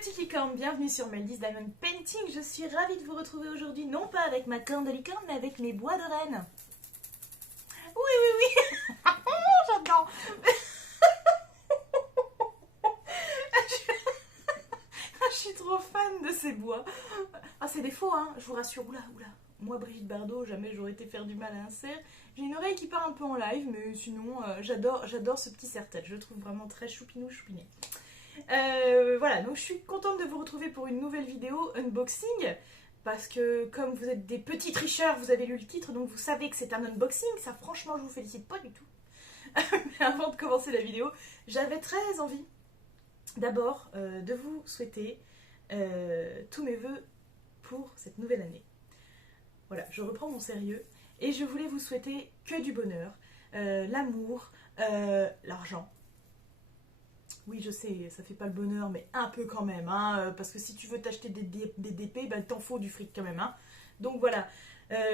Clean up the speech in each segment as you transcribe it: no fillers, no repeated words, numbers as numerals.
petits licornes, bienvenue sur Meldy's Diamond Painting. Je suis ravie de vous retrouver aujourd'hui, non pas avec ma corne de licorne, mais avec mes bois de renne. Oui. J'adore. Je suis trop fan de ces bois. Ah, c'est des faux, hein, je vous rassure. Oula. Moi, Brigitte Bardot, jamais j'aurais été faire du mal à un cerf. J'ai une oreille qui part un peu en live, mais sinon, j'adore ce petit serre-tête. Je le trouve vraiment très choupiné. Voilà, donc je suis contente de vous retrouver pour une nouvelle vidéo unboxing. Parce que comme vous êtes des petits tricheurs, vous avez lu le titre, donc vous savez que c'est un unboxing. Ça, franchement, je vous félicite pas du tout. Mais avant de commencer la vidéo, j'avais très envie, d'abord, de vous souhaiter tous mes vœux pour cette nouvelle année. Voilà, je reprends mon sérieux et je voulais vous souhaiter que du bonheur, l'amour, l'argent. Oui, je sais, ça fait pas le bonheur, mais un peu quand même, hein, parce que si tu veux t'acheter des DP, ben, t'en faut du fric quand même. Hein. Donc voilà,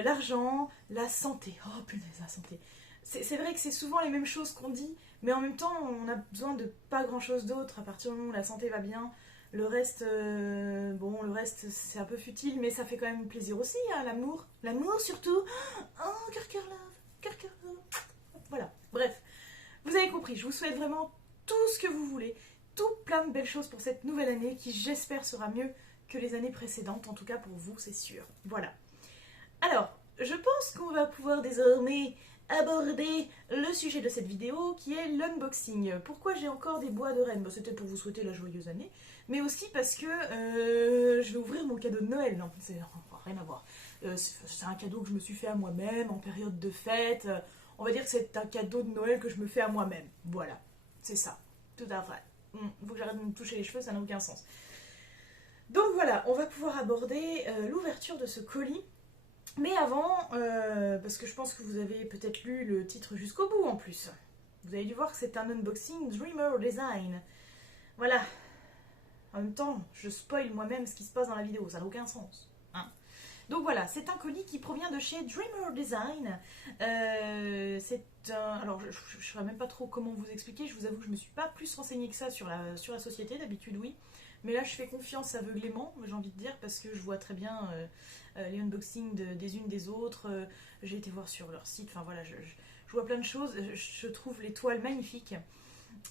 l'argent, la santé. Oh punaise, la santé. C'est vrai que c'est souvent les mêmes choses qu'on dit, mais en même temps, on a besoin de pas grand-chose d'autre. À partir du moment où la santé va bien, le reste, le reste c'est un peu futile, mais ça fait quand même plaisir aussi, hein, l'amour. L'amour surtout. Oh, cœur love. Voilà, bref. Vous avez compris, je vous souhaite vraiment tout ce que vous voulez, tout plein de belles choses pour cette nouvelle année qui, j'espère, sera mieux que les années précédentes, en tout cas pour vous, c'est sûr. Voilà. Alors, je pense qu'on va pouvoir désormais aborder le sujet de cette vidéo qui est l'unboxing. Pourquoi j'ai encore des bois de renne? C'était pour vous souhaiter la joyeuse année, mais aussi parce que je vais ouvrir mon cadeau de Noël. Non, c'est rien à voir. C'est un cadeau que je me suis fait à moi-même en période de fête. On va dire que c'est un cadeau de Noël que je me fais à moi-même. Voilà, c'est ça, tout à fait. Faut que j'arrête de me toucher les cheveux, ça n'a aucun sens. Donc voilà, on va pouvoir aborder l'ouverture de ce colis. Mais avant, parce que je pense que vous avez peut-être lu le titre jusqu'au bout en plus. Vous avez dû voir que c'est un unboxing Dreamer Design. Voilà. En même temps, je spoil moi-même ce qui se passe dans la vidéo, ça n'a aucun sens. Hein. Donc voilà, c'est un colis qui provient de chez Dreamer Design. C'est un... Alors, je ne saurais même pas trop comment vous expliquer. Je vous avoue que je ne me suis pas plus renseignée que ça sur la société. D'habitude, oui. Mais là, je fais confiance aveuglément, j'ai envie de dire, parce que je vois très bien les unboxings des unes des autres. J'ai été voir sur leur site. Enfin voilà, je vois plein de choses. Je trouve les toiles magnifiques.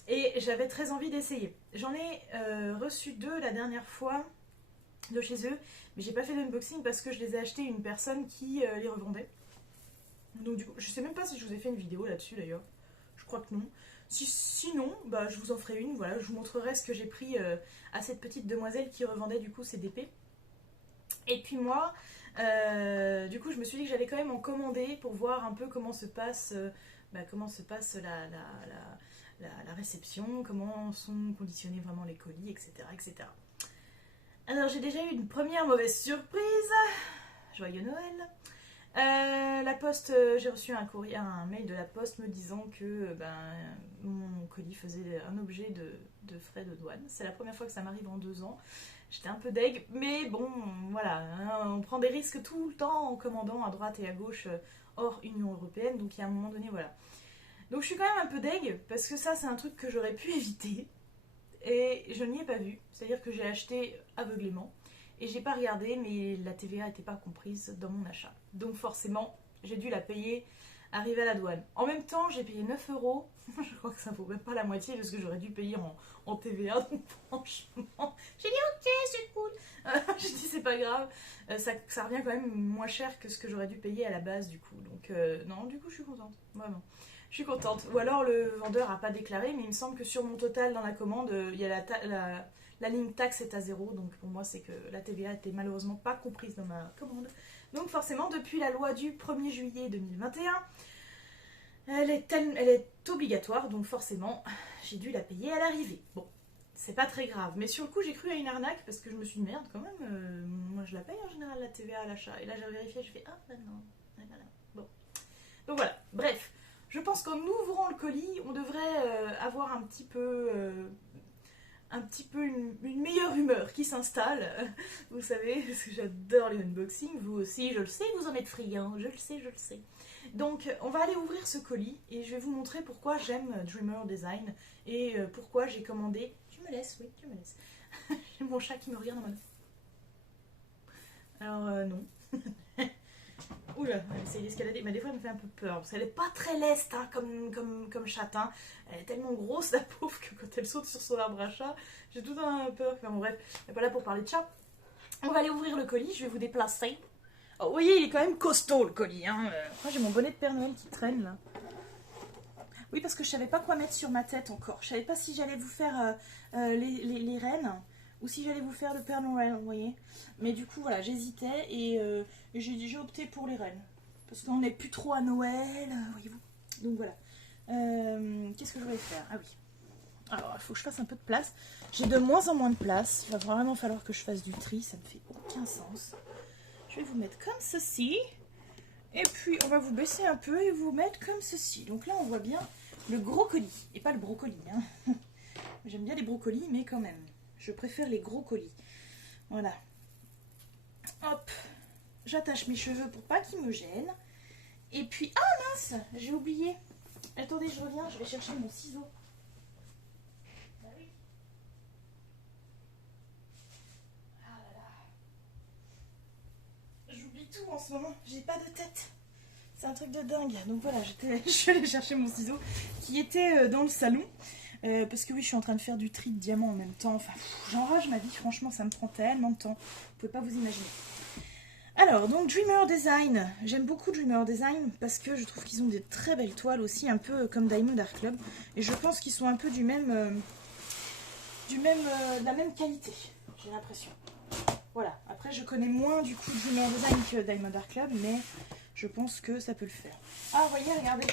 Et j'avais très envie d'essayer. J'en ai reçu 2 la dernière fois de chez eux, mais j'ai pas fait d'unboxing parce que je les ai achetés à une personne qui les revendait. Donc du coup, je sais même pas si je vous ai fait une vidéo là-dessus d'ailleurs. Je crois que non. Sinon, bah, je vous en ferai une. Voilà, je vous montrerai ce que j'ai pris à cette petite demoiselle qui revendait du coup ses DP. Et puis moi, du coup, je me suis dit que j'allais quand même en commander pour voir un peu comment se passe, la réception, comment sont conditionnés vraiment les colis, etc. Alors, j'ai déjà eu une première mauvaise surprise. Joyeux Noël. La poste, j'ai reçu un mail de la poste me disant que mon colis faisait un objet de frais de douane. C'est la première fois que ça m'arrive en 2 ans. J'étais un peu deg, mais bon, voilà, hein, on prend des risques tout le temps en commandant à droite et à gauche hors Union Européenne, donc il y a un moment donné, voilà. Donc je suis quand même un peu deg, parce que ça c'est un truc que j'aurais pu éviter, et je n'y ai pas vu, c'est-à-dire que j'ai acheté aveuglément. Et j'ai pas regardé, mais la TVA n'était pas comprise dans mon achat. Donc forcément, j'ai dû la payer arrivée à la douane. En même temps, j'ai payé 9 €. Je crois que ça vaut même pas la moitié parce que j'aurais dû payer en TVA. Donc franchement, j'ai dit ok, c'est cool. J'ai dit c'est pas grave. Ça revient quand même moins cher que ce que j'aurais dû payer à la base du coup. Donc non, du coup je suis contente. Vraiment. Je suis contente. Ou alors le vendeur a pas déclaré, mais il me semble que sur mon total dans la commande, il y a la ligne taxe est à 0, donc pour moi c'est que la TVA n'était malheureusement pas comprise dans ma commande. Donc forcément, depuis la loi du 1er juillet 2021, elle est obligatoire, donc forcément j'ai dû la payer à l'arrivée. Bon, c'est pas très grave, mais sur le coup j'ai cru à une arnaque parce que je me suis dit merde quand même, moi je la paye en général la TVA à l'achat. Et là j'ai vérifié, je fais ah bah non, voilà. Bon. Donc voilà, bref, je pense qu'en ouvrant le colis, on devrait avoir un petit peu une meilleure humeur qui s'installe, vous savez, parce que j'adore les unboxings, vous aussi, je le sais, vous en êtes friands, je le sais. Donc, on va aller ouvrir ce colis et je vais vous montrer pourquoi j'aime Dreamer Design et pourquoi j'ai commandé... Tu me laisses, oui, tu me laisses. J'ai Mon chat qui me regarde en mode... Alors non. Oula, elle essaye d'escalader, mais des fois elle me fait un peu peur, parce qu'elle est pas très leste hein, comme chatte. Hein. Elle est tellement grosse la pauvre que quand elle saute sur son arbre à chat, j'ai tout un peur. Enfin bon bref, on n'est pas là pour parler de chat. On va aller ouvrir le colis, je vais vous déplacer. Oh, vous voyez, il est quand même costaud le colis. Hein. Moi j'ai mon bonnet de Père Noël qui traîne là. Oui, parce que je savais pas quoi mettre sur ma tête encore. Je savais pas si j'allais vous faire les reines ou si j'allais vous faire le Père Noël, vous voyez. Mais du coup, voilà, j'hésitais et j'ai opté pour les reines. Parce qu'on n'est plus trop à Noël, voyez-vous. Donc voilà. Qu'est-ce que je voulais faire? Ah oui. Alors, il faut que je fasse un peu de place. J'ai de moins en moins de place. Il va vraiment falloir que je fasse du tri. Ça ne fait aucun sens. Je vais vous mettre comme ceci. Et puis, on va vous baisser un peu et vous mettre comme ceci. Donc là, on voit bien le gros colis. Et pas le brocoli. Hein. J'aime bien les brocolis, mais quand même. Je préfère les gros colis. Voilà. Hop. J'attache mes cheveux pour pas qu'ils me gênent. Et puis... Ah mince, j'ai oublié. Attendez, je reviens. Je vais chercher mon ciseau. Bah oui. Ah là là. J'oublie tout en ce moment. J'ai pas de tête. C'est un truc de dingue. Donc voilà, je suis allée chercher mon ciseau qui était dans le salon. Parce que oui, je suis en train de faire du tri de diamants en même temps. Enfin, j'enrage ma vie, franchement, ça me prend tellement de temps. Vous pouvez pas vous imaginer. Alors, donc Dreamer Design. J'aime beaucoup Dreamer Design parce que je trouve qu'ils ont des très belles toiles aussi, un peu comme Diamond Art Club. Et je pense qu'ils sont un peu de la même qualité, j'ai l'impression. Voilà. Après, je connais moins du coup Dreamer Design que Diamond Art Club, mais je pense que ça peut le faire. Ah, vous voyez, regardez.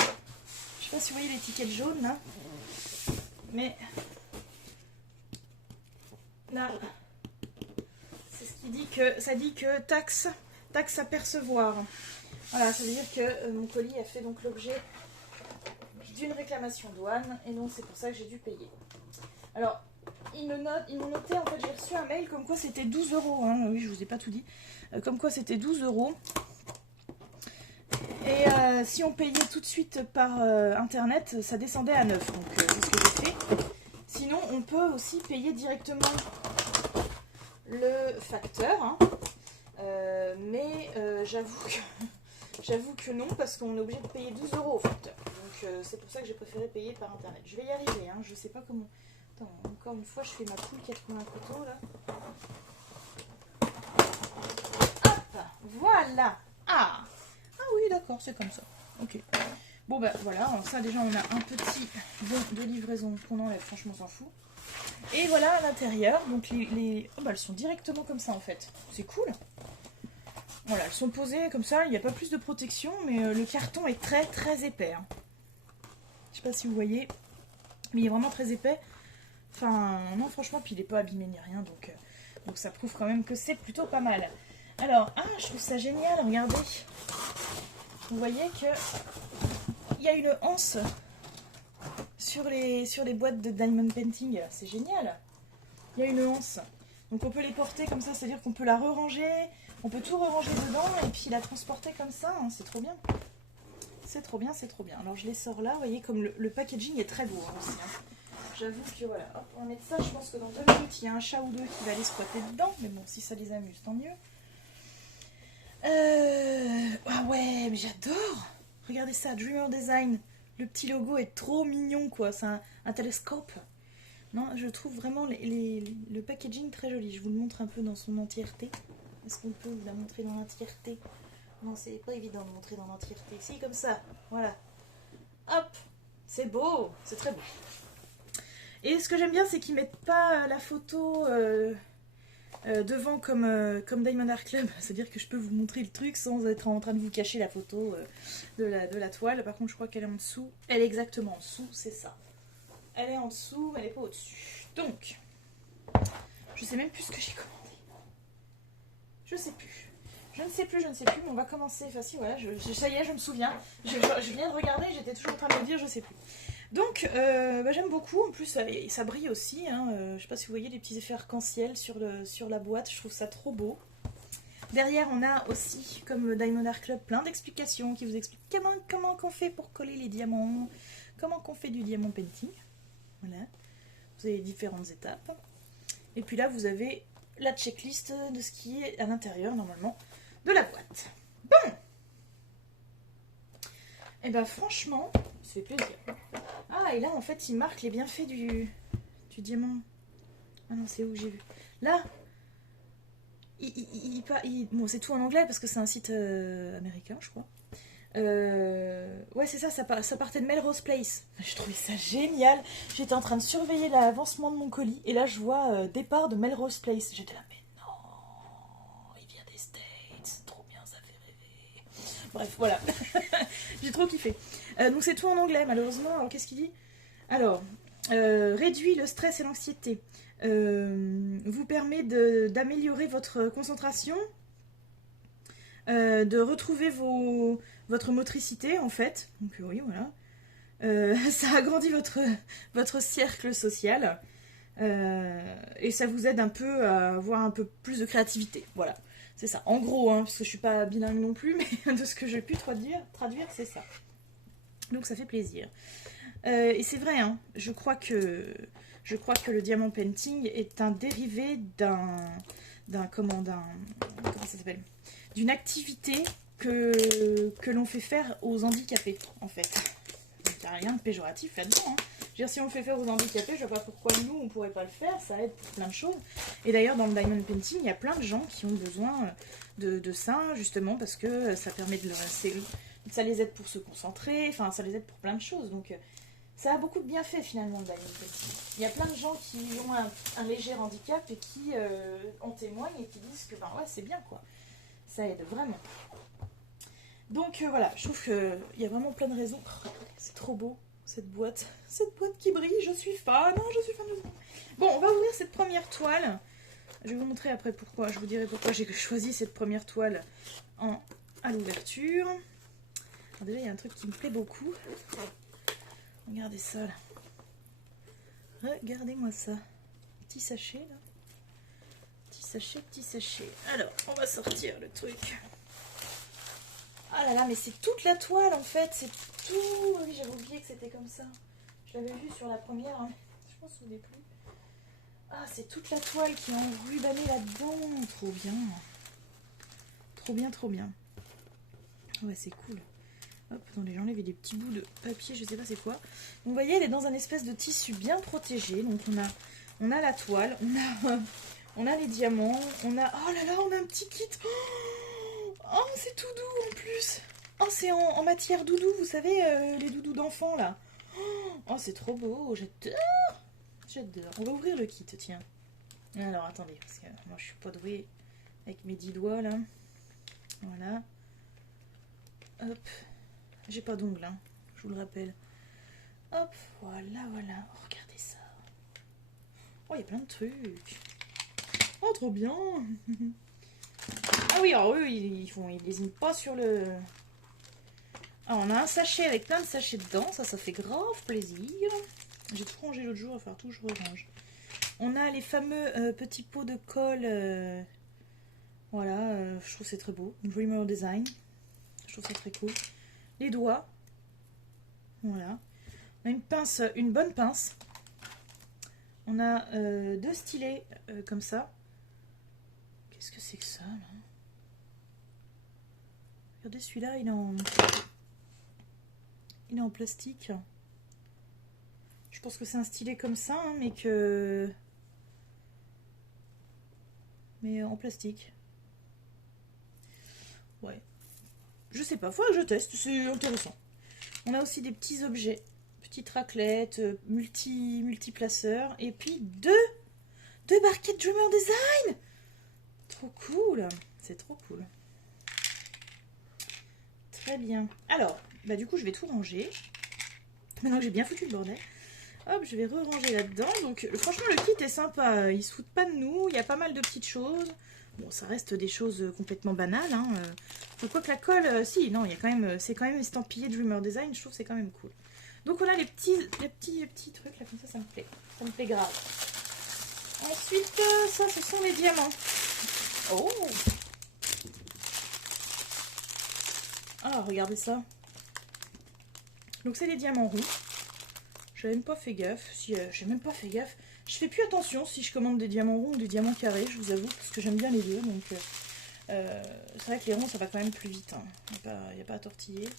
Je sais pas si vous voyez l'étiquette jaune là. Mais là, c'est ce qui dit que ça dit que taxe à percevoir. Voilà, ça veut dire que mon colis a fait donc l'objet d'une réclamation douane et donc c'est pour ça que j'ai dû payer. Alors, ils m'ont noté, en fait, j'ai reçu un mail comme quoi c'était 12 €. Hein, oui, je vous ai pas tout dit. Comme quoi c'était 12 €. Et si on payait tout de suite par internet, ça descendait à 9. Donc c'est ce que j'ai fait. Sinon, on peut aussi payer directement le facteur. Hein. Mais j'avoue que non, parce qu'on est obligé de payer 12 € au facteur. Donc c'est pour ça que j'ai préféré payer par internet. Je vais y arriver, hein. Je sais pas comment... Attends, encore une fois, je fais ma poule 80 couteaux là. Hop, voilà. Ah oui, d'accord, c'est comme ça. Ok. Bon ben voilà, alors ça déjà on a un petit bon de livraison qu'on enlève, franchement on s'en fout. Et voilà à l'intérieur, donc oh, bah, elles sont directement comme ça en fait, c'est cool. Voilà, elles sont posées comme ça, il n'y a pas plus de protection, mais le carton est très très épais. Hein. Je sais pas si vous voyez, mais il est vraiment très épais. Enfin non franchement, puis il n'est pas abîmé ni rien, donc ça prouve quand même que c'est plutôt pas mal. Alors, je trouve ça génial, regardez. Vous voyez que il y a une anse sur les boîtes de Diamond Painting, c'est génial. Il y a une anse, donc on peut les porter comme ça, c'est-à-dire qu'on peut la re-ranger, on peut tout re-ranger dedans et puis la transporter comme ça, hein, c'est trop bien. C'est trop bien, c'est trop bien. Alors je les sors là, vous voyez comme le packaging est très beau hein, aussi. Hein. J'avoue que voilà, hop, on va mettre ça, je pense que dans 2 minutes il y a un chat ou deux qui va aller squatter dedans, mais bon, si ça les amuse, tant mieux. Ah ouais, mais j'adore. Regardez ça, Dreamer Design. Le petit logo est trop mignon, quoi. C'est un télescope. Non, je trouve vraiment le packaging très joli. Je vous le montre un peu dans son entièreté. Est-ce qu'on peut vous la montrer dans l'entièreté? Non, c'est pas évident de montrer dans l'entièreté. Si, comme ça. Voilà. Hop. C'est beau. C'est très beau. Et ce que j'aime bien, c'est qu'ils mettent pas la photo... devant comme Diamond Art Club, c'est-à-dire que je peux vous montrer le truc sans être en train de vous cacher la photo de la toile. Par contre, je crois qu'elle est en dessous. Elle est exactement en dessous, c'est ça. Elle est en dessous, mais elle n'est pas au-dessus. Donc, je sais même plus ce que j'ai commandé. Je sais plus. Je ne sais plus, mais on va commencer. Enfin, si, voilà, ça y est, je me souviens. Je viens de regarder, j'étais toujours en train de me dire, je sais plus. Donc, j'aime beaucoup. En plus, ça brille aussi. Hein. Je ne sais pas si vous voyez les petits effets arc-en-ciel sur la boîte. Je trouve ça trop beau. Derrière, on a aussi, comme le Diamond Art Club, plein d'explications qui vous expliquent comment qu'on fait pour coller les diamants, comment qu'on fait du diamant painting. Voilà. Vous avez différentes étapes. Et puis là, vous avez la checklist de ce qui est à l'intérieur, normalement, de la boîte. Bon! Et ben franchement, c'est plaisir. Ah, et là, en fait, il marque les bienfaits du diamant. Ah non, c'est où j'ai vu? Là, bon, c'est tout en anglais parce que c'est un site américain, je crois. Ouais, c'est ça, ça partait de Melrose Place. J'ai trouvé ça génial. J'étais en train de surveiller l'avancement de mon colis et là, je vois départ de Melrose Place. J'étais là, mais non, il vient des States. Trop bien, ça fait rêver. Bref, voilà. J'ai trop kiffé. Donc, c'est tout en anglais, malheureusement. Alors, qu'est-ce qu'il dit? Alors, réduit le stress et l'anxiété. Vous permet d'améliorer votre concentration, de retrouver votre motricité en fait. Donc oui, voilà. Ça agrandit votre cercle social et ça vous aide un peu à avoir un peu plus de créativité. Voilà, c'est ça. En gros, hein, parce que je suis pas bilingue non plus, mais de ce que j'ai pu traduire, c'est ça. Donc ça fait plaisir. Et c'est vrai, hein, je crois que le diamant painting est un dérivé comment ça s'appelle, d'une activité que l'on fait faire aux handicapés, en fait. Donc, il n'y a rien de péjoratif là-dedans. Hein. Je veux dire, si on le fait faire aux handicapés, je ne vois pas pourquoi nous, on ne pourrait pas le faire. Ça aide pour plein de choses. Et d'ailleurs, dans le diamond painting, il y a plein de gens qui ont besoin de ça, justement, parce que ça permet de leur... Ça les aide pour se concentrer, enfin, ça les aide pour plein de choses. Donc, ça a beaucoup de bienfaits, finalement, le diamond painting. Il y a plein de gens qui ont un léger handicap et qui en témoignent et qui disent que, ben ouais, c'est bien, quoi. Ça aide vraiment. Donc voilà, je trouve qu'il y a vraiment plein de raisons. Oh, c'est trop beau, cette boîte. Cette boîte qui brille, je suis fan. Non, je suis fan de ça. Bon, on va ouvrir cette première toile. Je vais vous montrer après pourquoi. Je vous dirai pourquoi j'ai choisi cette première toile à l'ouverture. Déjà, il y a un truc qui me plaît beaucoup. Regardez ça, là. Regardez-moi ça. Petit sachet, là. Petit sachet. Alors, on va sortir le truc. Ah là là, mais c'est toute la toile en fait, c'est tout. Oui, j'avais oublié que c'était comme ça. Je l'avais vu sur la première, hein. Je m'en souvenais plus. Ah, c'est toute la toile qui est enrubannée là-dedans. Trop bien. Trop bien, trop bien. Ouais, c'est cool. Hop, attendez, j'enlève des petits bouts de papier, je sais pas c'est quoi. Donc, vous voyez, elle est dans un espèce de tissu bien protégé. Donc, on a la toile, on a les diamants, on a... Oh là là, on a un petit kit. Oh, c'est tout doux en plus. Oh, c'est en matière doudou, vous savez, les doudous d'enfants là. Oh, c'est trop beau, j'adore. J'adore. On va ouvrir le kit, tiens. Alors, attendez, parce que moi je suis pas douée avec mes 10 doigts là. Voilà. Hop. J'ai pas d'ongles, hein, je vous le rappelle. Hop, voilà, voilà. Oh, regardez ça. Oh, il y a plein de trucs. Oh, trop bien. Ah oui, alors eux, ils lésinent pas sur le... Ah, on a un sachet avec plein de sachets dedans, ça fait grave plaisir. J'ai tout rangé l'autre jour, il va falloir tout que je rerange. On a les fameux petits pots de colle. Voilà, je trouve c'est très beau. Dreamer Design. Je trouve ça très cool. Les doigts. Voilà. On a une pince, une bonne pince. On a 2 stylets comme ça. Qu'est-ce que c'est que ça là? Regardez, celui-là, il est en plastique. Je pense que c'est un stylet comme ça, hein, mais en plastique. Ouais. Je sais pas, faut que je teste, c'est intéressant. On a aussi des petits objets, petites raclettes, multi-placeurs, et puis deux barquettes Dreamer Design. Trop cool, c'est trop cool. Très bien. Alors, bah du coup, je vais tout ranger. Maintenant que j'ai bien foutu le bordel. Hop, je vais re-ranger là-dedans. Donc, franchement, le kit est sympa. Ils se foutent pas de nous. Il y a pas mal de petites choses. Bon, ça reste des choses complètement banales. Hein. Quoi que la colle, si, non, il y a quand même, c'est quand même estampillé Dreamer Design. Je trouve que c'est quand même cool. Donc, on a les petits trucs là, comme ça me plaît. Ça me plaît grave. Ensuite, ça, ce sont les diamants. Oh! Ah, regardez ça. Donc, c'est les diamants ronds. J'avais même pas fait gaffe. Si, j'ai même pas fait gaffe. Je fais plus attention si je commande des diamants ronds ou des diamants carrés, je vous avoue, parce que j'aime bien les deux. Donc c'est vrai que les ronds, ça va quand même plus vite. Hein. Il n'y a pas à tortiller.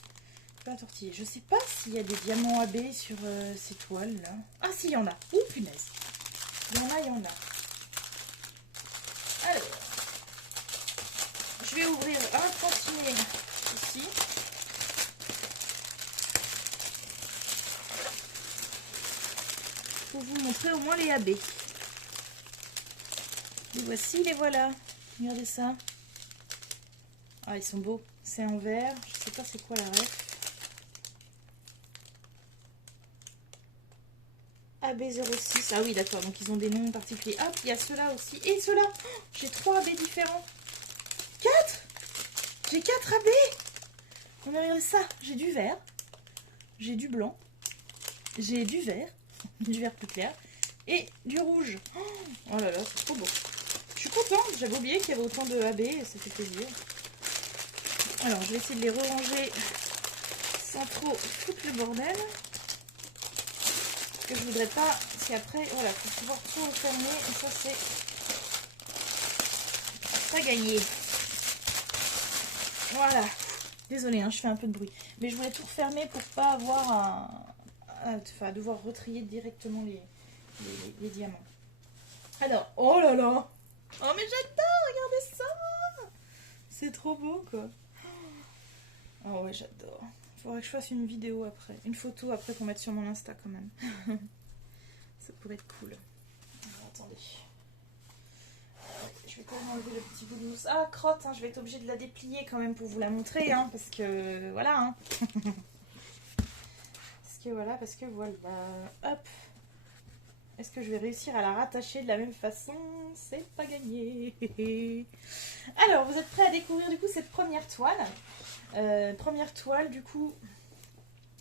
Je sais pas s'il y a des diamants AB sur ces toiles là. Ah si, il y en a. Ouh punaise. Il y en a. Alors, je vais ouvrir un tantinet ici. Pour vous montrer au moins les AB. Les voici, les voilà. Regardez ça. Ah, ils sont beaux. C'est en vert. Je sais pas c'est quoi la ref. AB06. Ah oui, d'accord. Donc, ils ont des noms particuliers. Hop, il y a ceux-là aussi. Et ceux-là. Oh, j'ai 3 AB différents. 4. J'ai 4 AB. Regardez ça. J'ai du vert. J'ai du blanc. J'ai du vert. Du vert plus clair. Et du rouge. Oh là là, c'est trop beau. Je suis contente. J'avais oublié qu'il y avait autant de AB. Ça fait plaisir. Alors, je vais essayer de les ranger sans trop foutre le bordel. Parce que je voudrais pas, parce qu'après, voilà, il faut pouvoir tout refermer, et ça c'est pas gagné. Voilà. Désolée, hein, je fais un peu de bruit. Mais je voulais tout refermer pour pas avoir à devoir retrier directement les diamants. Alors, oh là là. Oh mais j'adore, regardez ça. C'est trop beau quoi. Oh ouais, j'adore. Faudrait que je fasse une vidéo après. Une photo après pour mettre sur mon Insta quand même. Ça pourrait être cool. Alors, attendez. Je vais quand même enlever le petit bout de mousse. Ah, crotte, hein, je vais être obligée de la déplier quand même pour vous la montrer. Hein, parce que voilà. Hein. Parce que voilà. Hop. Est-ce que je vais réussir à la rattacher de la même façon? C'est pas gagné. Alors, vous êtes prêts à découvrir du coup cette première toile? Première toile du coup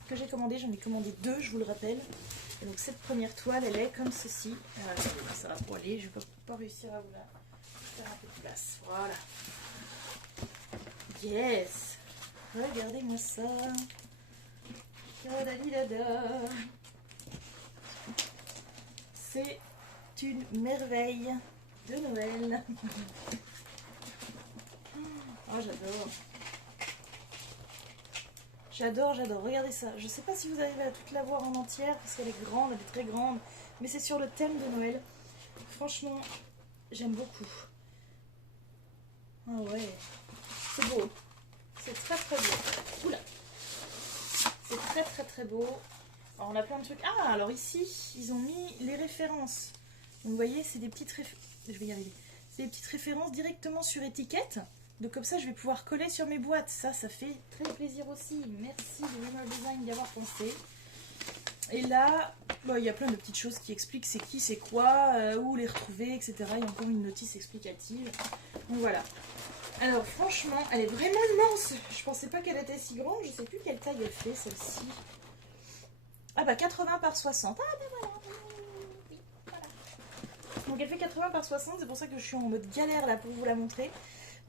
que j'ai commandée, j'en ai commandé 2, je vous le rappelle. Et donc cette première toile, elle est comme ceci. Ça va poiler, je ne vais pas réussir à vous la faire un peu de place. Voilà. Yes. Regardez-moi ça. C'est une merveille de Noël. Oh, j'adore. J'adore, regardez ça. Je sais pas si vous arrivez à toute la voir en entière, parce qu'elle est grande, elle est très grande. Mais c'est sur le thème de Noël. Franchement, j'aime beaucoup. Ah ouais, c'est beau. C'est très très beau. Oula. C'est très très très beau. Alors on a plein de trucs. Ah, alors ici, ils ont mis les références. Donc vous voyez, c'est des petites références. Je vais y arriver. C'est des petites références directement sur étiquette. Donc comme ça, je vais pouvoir coller sur mes boîtes. Ça fait très plaisir aussi. Merci de Remote Design d'y avoir pensé. Et là, il y a plein de petites choses qui expliquent c'est qui, c'est quoi, où les retrouver, etc. Il y a encore une notice explicative. Donc voilà. Alors franchement, elle est vraiment immense. Je pensais pas qu'elle était si grande. Je sais plus quelle taille elle fait celle-ci. Ah bah 80 par 60. Ah ben voilà. Oui, voilà. Donc elle fait 80 par 60. C'est pour ça que je suis en mode galère là pour vous la montrer.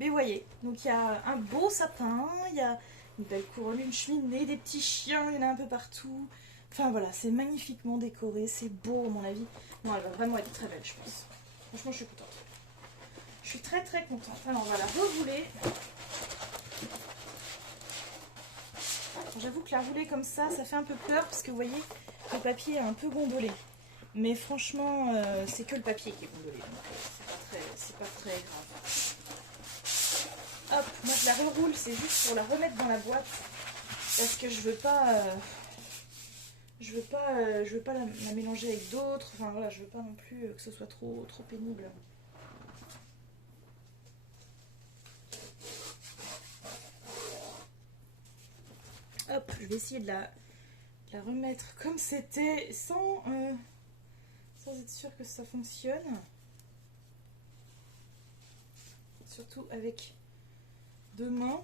Mais voyez, donc il y a un beau sapin, il y a une belle couronne, une cheminée, des petits chiens, il y en a un peu partout. Enfin voilà, c'est magnifiquement décoré, c'est beau à mon avis. Bon, elle va vraiment être très belle, je pense. Franchement, je suis contente. Je suis très très contente. Alors on va la rerouler. J'avoue que la rouler comme ça fait un peu peur parce que vous voyez, le papier est un peu gondolé. Mais franchement, c'est que le papier qui est gondolé, donc c'est pas très grave. Hop, moi je la reroule, c'est juste pour la remettre dans la boîte parce que je veux pas la mélanger avec d'autres. Enfin voilà, je veux pas non plus que ce soit trop pénible. Hop, je vais essayer de la remettre comme c'était sans être sûr que ça fonctionne. Surtout avec 2 mains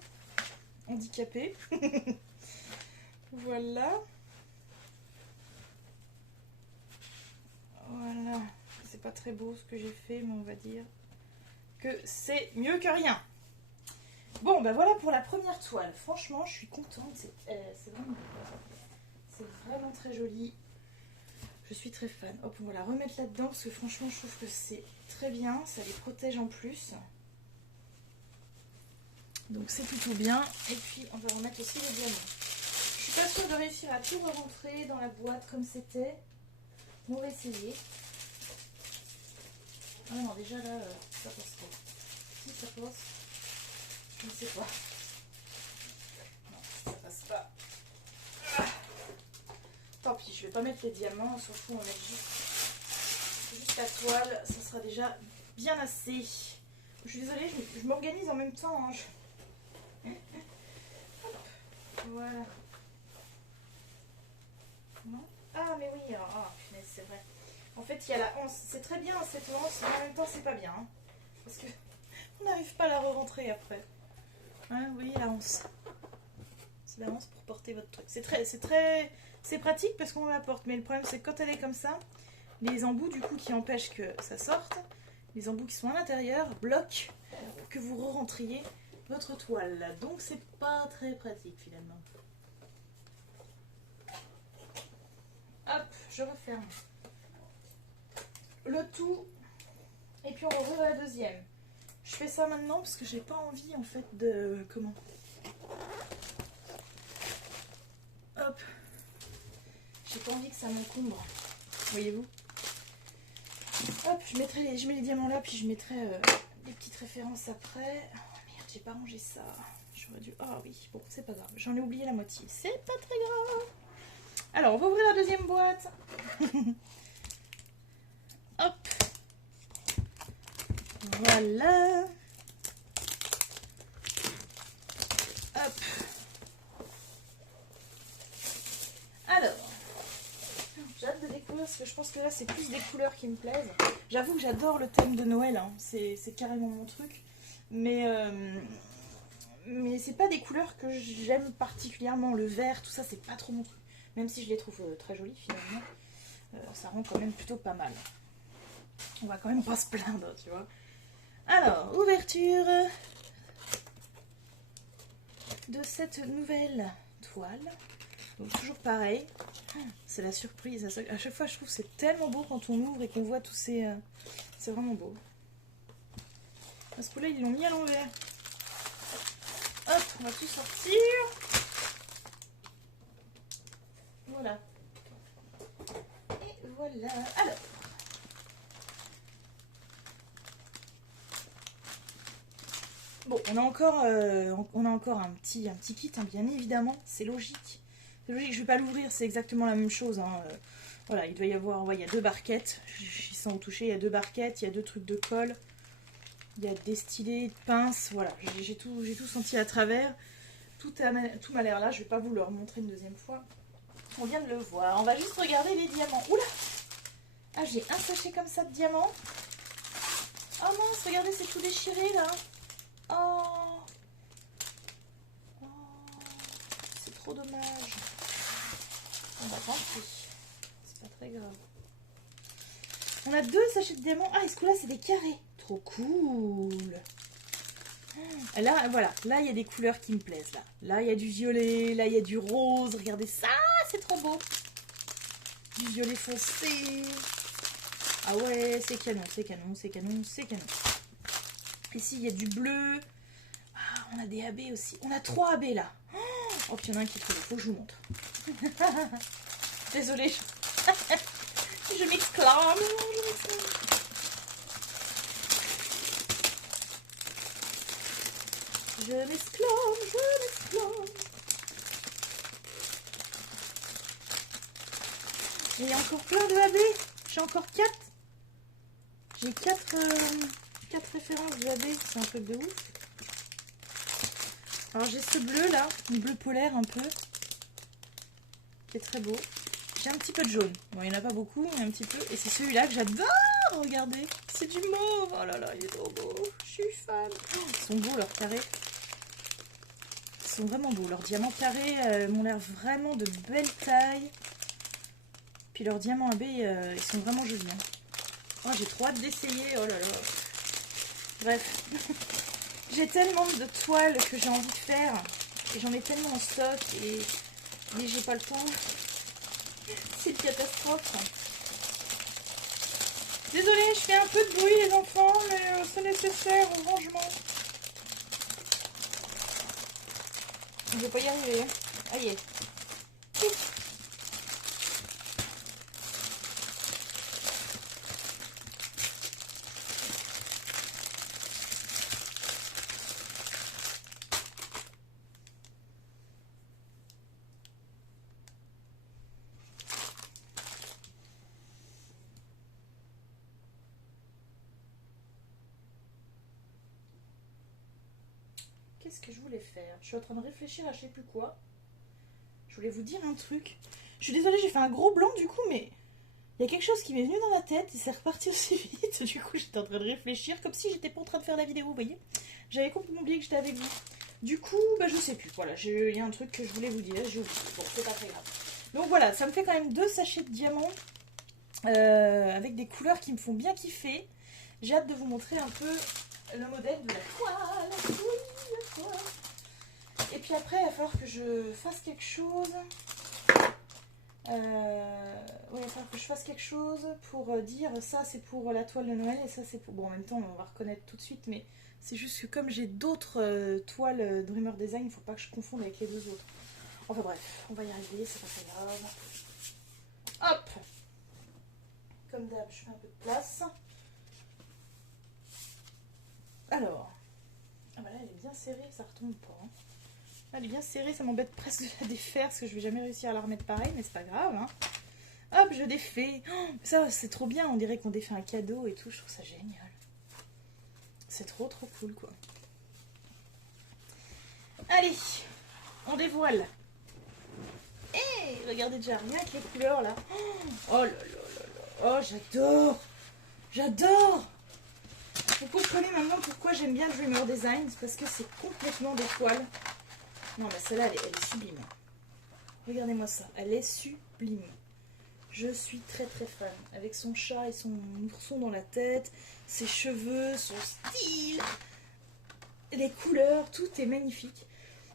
handicapées. Voilà. Voilà. C'est pas très beau ce que j'ai fait, mais on va dire que c'est mieux que rien. Bon, ben voilà pour la première toile. Franchement, je suis contente. C'est vraiment très joli. Je suis très fan. Hop, on va la remettre là-dedans parce que franchement, je trouve que c'est très bien. Ça les protège en plus. Donc c'est plutôt bien. Et puis, on va remettre aussi les diamants. Je suis pas sûre de réussir à tout rentrer dans la boîte comme c'était. On va essayer. Ah non, déjà là, ça passe pas. Si ça passe, je ne sais pas. Non, ça passe pas. Ah. Tant pis, je vais pas mettre les diamants, on s'en fout, on met juste la toile, ça sera déjà bien assez. Je suis désolée, je m'organise en même temps. Hein. Voilà. Non. Ah mais oui, punaise, c'est vrai. En fait, il y a la anse. C'est très bien cette anse, mais en même temps, c'est pas bien. Hein, parce que on n'arrive pas à la re-rentrer après. Hein, vous voyez la anse. C'est la anse pour porter votre truc. C'est pratique parce qu'on la porte. Mais le problème, c'est que quand elle est comme ça, les embouts du coup qui empêchent que ça sorte, les embouts qui sont à l'intérieur, bloquent pour que vous re-rentriez votre toile. Donc, c'est pas très pratique finalement. Hop, je referme le tout et puis on rouvre la deuxième. Je fais ça maintenant parce que j'ai pas envie en fait de comment. Hop, j'ai pas envie que ça m'encombre. Voyez-vous. Hop, je mets les diamants là puis je mettrai des petites références après. Oh merde, j'ai pas rangé ça. J'aurais dû. Ah oui, bon, c'est pas grave. J'en ai oublié la moitié. C'est pas très grave. Alors, on va ouvrir la deuxième boîte. Hop. Voilà. Hop. Alors. J'ai hâte de découvrir parce que je pense que là, c'est plus des couleurs qui me plaisent. J'avoue que j'adore le thème de Noël. Hein. C'est carrément mon truc. Mais c'est pas des couleurs que j'aime particulièrement. Le vert, tout ça, c'est pas trop mon truc. Même si je les trouve très jolies finalement. Ça rend quand même plutôt pas mal. On va quand même pas se plaindre, tu vois. Alors, ouverture de cette nouvelle toile. Donc toujours pareil. C'est la surprise. À chaque fois, je trouve que c'est tellement beau quand on ouvre et qu'on voit tous ces... c'est vraiment beau. Parce que là, ils l'ont mis à l'envers. Hop, on va tout sortir. Voilà. Et voilà. Alors. Bon, on a encore un petit kit, hein, bien évidemment. C'est logique. C'est logique, je ne vais pas l'ouvrir, c'est exactement la même chose. Hein. Voilà, il doit y avoir... Ouais, il y a 2 barquettes. Je sens au toucher, il y a 2 barquettes, il y a 2 trucs de colle. Il y a des stylets, de pinces. Voilà, j'ai tout senti à travers. Tout m'a l'air là. Je ne vais pas vous le remontrer une deuxième fois. On vient de le voir. On va juste regarder les diamants. Oula! Ah, j'ai un sachet comme ça de diamants. Oh mince, regardez, c'est tout déchiré là. Oh, oh, c'est trop dommage. On va tant pis. C'est pas très grave. On a 2 sachets de diamants. Ah, est-ce que là, c'est des carrés? Trop cool. Là, voilà. Là, il y a des couleurs qui me plaisent. Là, il y a du violet. Là, il y a du rose. Regardez ça. C'est trop beau. Du violet foncé. Ah ouais, c'est canon, c'est canon, c'est canon, c'est canon. Ici, il y a du bleu. Ah, on a des AB aussi. On a 3 AB là. Oh, puis il y en a un qui est trop beau. Faut que je vous montre. Désolée. Je m'exclame. Je m'exclame. Il y a encore plein de AB. J'ai encore 4. J'ai 4 références de AB. C'est un truc de ouf. Alors j'ai ce bleu là, un bleu polaire un peu, qui est très beau. J'ai un petit peu de jaune. Bon, il n'y en a pas beaucoup, mais un petit peu. Et c'est celui-là que j'adore. Regardez, c'est du mauve. Oh là là, il est trop beau. Je suis fan. Ils sont beaux leurs carrés. Ils sont vraiment beaux. Leurs diamants carrés m'ont l'air vraiment de belle taille. Puis leurs diamants AB, ils sont vraiment jolis. Hein. Oh, j'ai trop hâte d'essayer. Oh là là. Bref. J'ai tellement de toiles que j'ai envie de faire. Et j'en ai tellement en stock. Et j'ai pas le temps. C'est une catastrophe. Désolée, je fais un peu de bruit les enfants, mais c'est nécessaire au rangement. Je vais pas y arriver. Aïe. Qu'est-ce que je voulais faire? Je suis en train de réfléchir à je sais plus quoi. Je voulais vous dire un truc. Je suis désolée, j'ai fait un gros blanc du coup, mais il y a quelque chose qui m'est venu dans la tête et c'est reparti aussi vite. Du coup, j'étais en train de réfléchir comme si j'étais pas en train de faire la vidéo, vous voyez. J'avais complètement oublié que j'étais avec vous. Du coup, bah, je sais plus. Voilà, il y a un truc que je voulais vous dire. J'ai oublié. Bon, c'est pas très grave. Donc voilà, ça me fait quand même 2 sachets de diamants avec des couleurs qui me font bien kiffer. J'ai hâte de vous montrer un peu le modèle de la toile. Oui, la toile. Et puis après, il va falloir que je fasse quelque chose. Oui, il va falloir que je fasse quelque chose pour dire ça c'est pour la toile de Noël et ça c'est pour... Bon, en même temps, on va reconnaître tout de suite, mais c'est juste que comme j'ai d'autres toiles Dreamer Design, il ne faut pas que je confonde avec les 2 autres. Enfin bref, on va y arriver, c'est pas très grave. Hop! Comme d'hab, je fais un peu de place. Alors, ah bah là elle est bien serrée, ça retombe pas. Hein. Elle est bien serrée, ça m'embête presque de la défaire parce que je vais jamais réussir à la remettre pareil, mais c'est pas grave. Hein. Hop, je défais. Oh, ça, c'est trop bien, on dirait qu'on défait un cadeau et tout, je trouve ça génial. C'est trop cool quoi. Allez, on dévoile. Hé, regardez déjà, rien que les couleurs là. Oh là là là là, oh j'adore. J'adore. Vous comprenez maintenant pourquoi j'aime bien Dreamer Design, c'est parce que c'est complètement des toiles. Non mais celle-là, elle est sublime. Regardez-moi ça, elle est sublime. Je suis très fan. Avec son chat et son ourson dans la tête, ses cheveux, son style, les couleurs, tout est magnifique.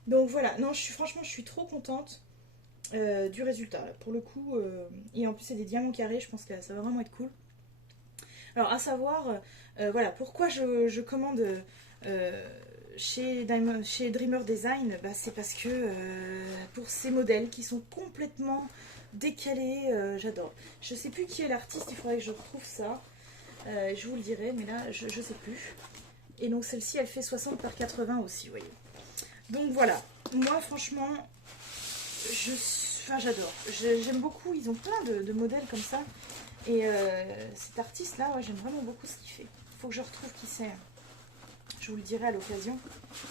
Donc voilà, non, franchement, je suis trop contente du résultat. Là. Pour le coup, et en plus, c'est des diamants carrés, je pense que ça va vraiment être cool. Alors, à savoir, voilà, pourquoi je commande chez Dreamer Design, bah, c'est parce que pour ces modèles qui sont complètement décalés, j'adore. Je sais plus qui est l'artiste, il faudrait que je retrouve ça. Je vous le dirai, mais là, je sais plus. Et donc, celle-ci, elle fait 60 par 80 aussi, vous voyez. Donc, voilà. Moi, franchement, j'adore. J'aime beaucoup. Ils ont plein de modèles comme ça. Et cet artiste-là, ouais, j'aime vraiment beaucoup ce qu'il fait. Il faut que je retrouve qui c'est. Je vous le dirai à l'occasion. De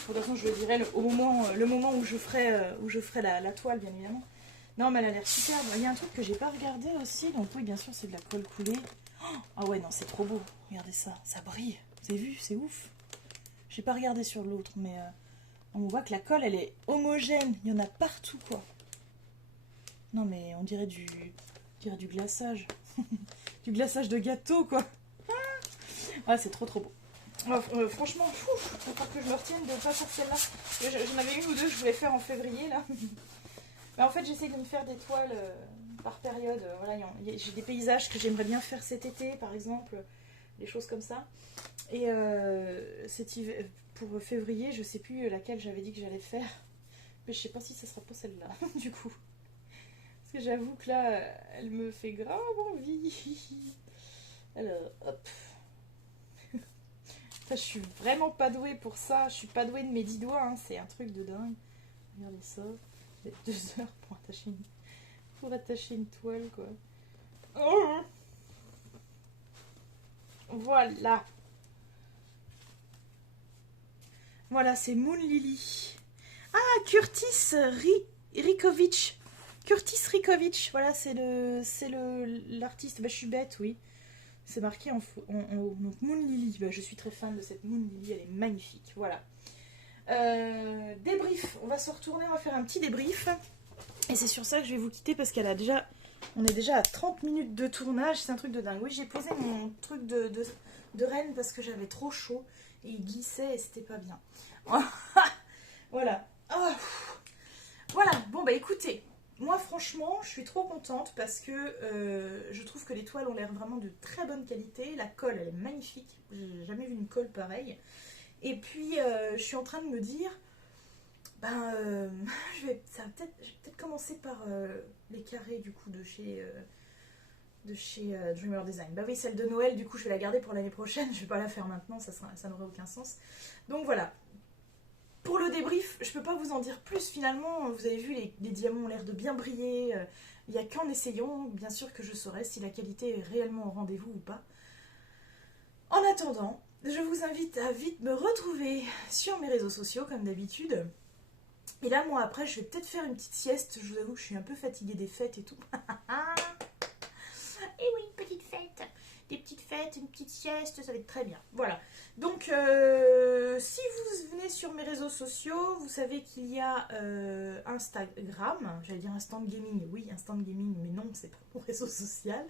toute façon, je le dirai le moment où je ferai la toile, bien évidemment. Non, mais elle a l'air superbe. Il y a un truc que j'ai pas regardé aussi. Donc oui, bien sûr, c'est de la colle coulée. Ah ouais, non, c'est trop beau. Regardez ça. Ça brille. Vous avez vu? C'est ouf. J'ai pas regardé sur l'autre, mais on voit que la colle, elle est homogène. Il y en a partout, quoi. Non, mais on dirait du glaçage. Du glaçage de gâteau, quoi. Ah, c'est trop beau. Franchement, il faut que je me retienne de ne pas faire celle-là. J'en avais une ou deux que je voulais faire en février, là. Mais en fait, j'essaye de me faire des toiles par période. Voilà, j'ai des paysages que j'aimerais bien faire cet été, par exemple. Des choses comme ça. Et pour février, je sais plus laquelle j'avais dit que j'allais faire. Mais je sais pas si ça sera pas celle-là, du coup. Parce que j'avoue que là, elle me fait grave envie. Alors, hop. Je suis vraiment pas douée pour ça. Je suis pas douée de mes 10 doigts. Hein. C'est un truc de dingue. Regardez ça. 2 heures pour attacher une toile, quoi. Oh, voilà. Voilà, c'est Moon Lily. Ah, Curtis Rikovic. Curtis Rikovic. Voilà, c'est l'artiste. Bah, je suis bête, oui. C'est marqué en donc Moon Lily. Bah, je suis très fan de cette Moon Lily. Elle est magnifique. Voilà. Débrief. On va se retourner. On va faire un petit débrief. Et c'est sur ça que je vais vous quitter parce on est déjà à 30 minutes de tournage. C'est un truc de dingue. Oui, j'ai posé mon truc de reine parce que j'avais trop chaud. Et il glissait et c'était pas bien. Voilà. Oh. Voilà. Bon, bah écoutez. moi franchement je suis trop contente parce que je trouve que les toiles ont l'air vraiment de très bonne qualité. La colle elle est magnifique, j'ai jamais vu une colle pareille. Et puis je suis en train de me dire, ben je vais peut-être commencer par les carrés du coup de chez Dreamer Design. Bah oui, celle de Noël, du coup, je vais la garder pour l'année prochaine. Je vais pas la faire maintenant, ça n'aurait aucun sens. Donc voilà. Pour le débrief, je peux pas vous en dire plus finalement. Vous avez vu, les diamants ont l'air de bien briller. Il n'y a qu'en essayant, bien sûr, que je saurai si la qualité est réellement au rendez-vous ou pas. En attendant, je vous invite à vite me retrouver sur mes réseaux sociaux, comme d'habitude. Et là, moi, après, je vais peut-être faire une petite sieste. Je vous avoue que je suis un peu fatiguée des fêtes et tout. Et oui, une petite fête. Des petites fêtes, une petite sieste, ça va être très bien. Voilà. Donc, si vous venez sur mes réseaux sociaux, vous savez qu'il y a Instagram. J'allais dire Instant Gaming. Oui, Instant Gaming, mais non, c'est pas mon réseau social.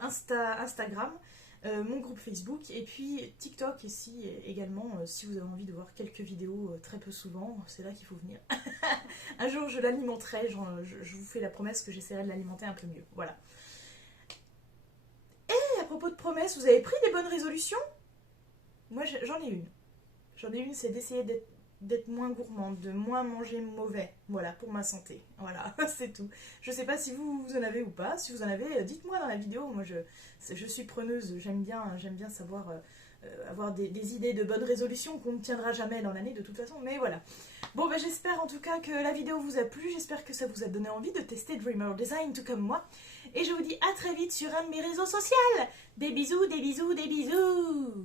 Instagram. Mon groupe Facebook et puis TikTok ici également si vous avez envie de voir quelques vidéos très peu souvent, c'est là qu'il faut venir. Un jour je l'alimenterai, je vous fais la promesse que j'essaierai de l'alimenter un peu mieux. Voilà. Et à propos de promesses, vous avez pris des bonnes résolutions? Moi j'en ai une. J'en ai une, c'est d'essayer d'être moins gourmande, de moins manger mauvais, voilà, pour ma santé. Voilà, c'est tout. Je sais pas si vous en avez ou pas. Si vous en avez, dites-moi dans la vidéo. Moi, je suis preneuse. J'aime bien savoir avoir des idées de bonnes résolutions qu'on ne tiendra jamais dans l'année de toute façon. Mais voilà. Bon, ben, j'espère en tout cas que la vidéo vous a plu. J'espère que ça vous a donné envie de tester Dreamer Design tout comme moi. Et je vous dis à très vite sur un de mes réseaux sociaux. Des bisous, des bisous, des bisous.